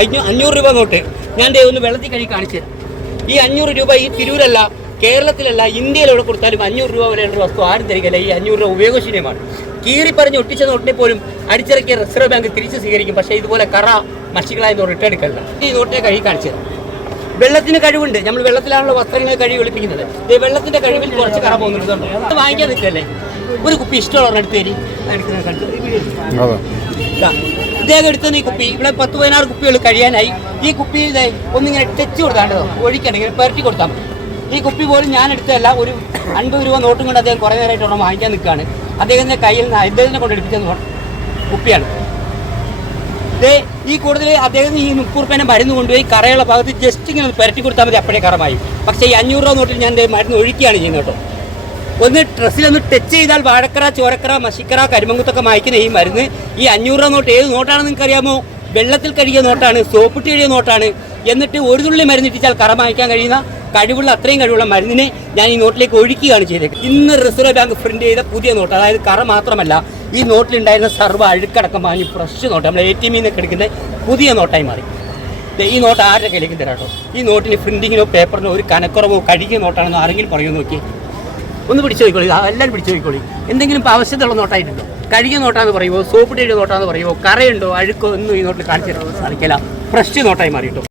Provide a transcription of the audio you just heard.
അഞ്ഞൂ അഞ്ഞൂറ് രൂപ നോട്ട് ഞാൻ ദേ ഒന്ന് വെള്ളത്തിൽ കഴുകി കാണിച്ചു തരാം. ഈ അഞ്ഞൂറ് രൂപ ഈ തിരൂരല്ല കേരളത്തിലല്ല ഇന്ത്യയിൽ എവിടെ കൊടുത്താലും അഞ്ഞൂറ് രൂപ വരെയുള്ള വസ്തു ആരും തരികയില്ല ഈ അഞ്ഞൂറ് രൂപ ഉപയോഗശൂന്യമാണ്. കീറി പറഞ്ഞ് ഒട്ടിച്ച നോട്ടിനെ പോലും അടിച്ചിറക്കിയ റിസർവ് ബാങ്ക് തിരിച്ച് സ്വീകരിക്കും. പക്ഷേ ഇതുപോലെ കറ മഷികളായി റിട്ടേൺ എടുക്കല്ല ഈ നോട്ടിനെ കഴുകി കാണിച്ചു തരാം. വെള്ളത്തിന് കഴിവുണ്ട്. നമ്മൾ വെള്ളത്തിലാണല്ലോ വസ്ത്രങ്ങൾ കഴുകി ഒളിപ്പിക്കുന്നത്. ഈ വെള്ളത്തിന്റെ കഴിവിൽ കുറച്ച് കറ പോകുന്നുണ്ട്. വാങ്ങിക്കാൻ നിൽക്കല്ലേ? ഒരു കുപ്പി ഇഷ്ടമുള്ള എടുത്ത് തരി. ഇദ്ദേഹം എടുത്തുന്ന ഈ കുപ്പി ഇവിടെ പത്ത് പതിനാറ് കുപ്പികൾ കഴിയാനായി. ഈ കുപ്പി ഒന്നിങ്ങനെ ടച്ച് കൊടുത്താണ്ടോ? ഒഴിക്കണം ഇങ്ങനെ പെരട്ടി കൊടുത്താൽ ഈ കുപ്പി പോലും ഞാൻ എടുത്തതല്ല ഒരു അൻപത് രൂപ നോട്ടും കൊണ്ട് അദ്ദേഹം കുറേ നേരമായിട്ട് അവിടെ വാങ്ങിക്കാൻ നിൽക്കുകയാണ്. അദ്ദേഹത്തിന്റെ കയ്യിൽ നിന്ന് അദ്ദേഹത്തിനെ കൊണ്ട് എടുപ്പിച്ച നോ- കുപ്പിയാണ്. ദേ ഈ കൂടുതൽ അദ്ദേഹത്തിന് ഈ മുപ്പത് റുപ്യേനെ മരുന്ന് കൊണ്ടുപോയി കറയുള്ള ഭാഗത്ത് ജസ്റ്റ് ഇങ്ങനെ പെരട്ടി കൊടുത്താൽ മതി അപ്പോഴേ കറമായി. പക്ഷേ ഈ അഞ്ഞൂറ് രൂപ നോട്ടിൽ ഞാൻ മരുന്ന് ഒഴിക്കുകയാണ് ചെയ്യുന്നത് കേട്ടോ. ഒന്ന് ഡ്രസ്സിൽ ഒന്ന് ടച്ച് ചെയ്താൽ വാഴക്കറ ചോരക്കറ മഷിക്കറ കരിമങ്കുത്തൊക്കെ മായ്ക്കുന്ന ഈ മരുന്ന് ഈ അഞ്ഞൂറ് രൂപ നോട്ട് ഏത് നോട്ടാണെന്ന് നിങ്ങൾക്ക് അറിയാമോ വെള്ളത്തിൽ കഴുകിയ നോട്ടാണ് സോപ്പിട്ട് കഴുകിയ നോട്ടാണ്. എന്നിട്ട് ഒരു തുള്ളി മരുന്ന് ഇട്ടിച്ചാൽ കറ മായ്ക്കാൻ കഴിയുന്ന കഴിവുള്ള അത്രയും കഴിവുള്ള മരുന്നിനെ ഞാൻ ഈ നോട്ടിലേക്ക് ഒഴുക്കുകയാണ് ചെയ്തേക്കുന്നത്. ഇന്ന് റിസർവ് ബാങ്ക് പ്രിന്റ് ചെയ്ത പുതിയ നോട്ട് അതായത് കറ മാത്രമല്ല ഈ നോട്ടിലുണ്ടായിരുന്ന സർവ അഴുക്കടക്കം വാങ്ങി ഫ്രഷ് നോട്ട് നമ്മൾ എ ടി എമ്മിൽ നിന്നൊക്കെ എടുക്കുന്ന പുതിയ നോട്ടായി മാറി. ഈ നോട്ട് ആരുടെ കയ്യിലേക്ക് തരാട്ടോ ഈ നോട്ടിന് പ്രിന്റിങ്ങിനോ പേപ്പറിനോ ഒരു കനക്കുറവോ കഴുകിയ നോട്ടാണെന്നോ ആരെങ്കിലും പറയുമോ നോക്കി ഒന്ന് പിടിച്ചു നോക്കിക്കോളി. എല്ലാവരും പിടിച്ചു നോക്കിക്കോളി. എന്തെങ്കിലും ഇപ്പോൾ ആവശ്യത്തിലുള്ള നോട്ടായിട്ടുണ്ടോ? കഴുകിയ നോട്ടാന്ന് പറയുമോ സോപ്പ് ഇട്ടിയ നോട്ടാന്ന് പറയുമോ കറയുണ്ടോ? അഴുക്കോ? ഒന്നും ഈ നോട്ടിൽ കാണിച്ചു തരാൻ സാധിക്കില്ല. ഫ്രഷ് നോട്ടായി മാറിയിട്ടോ.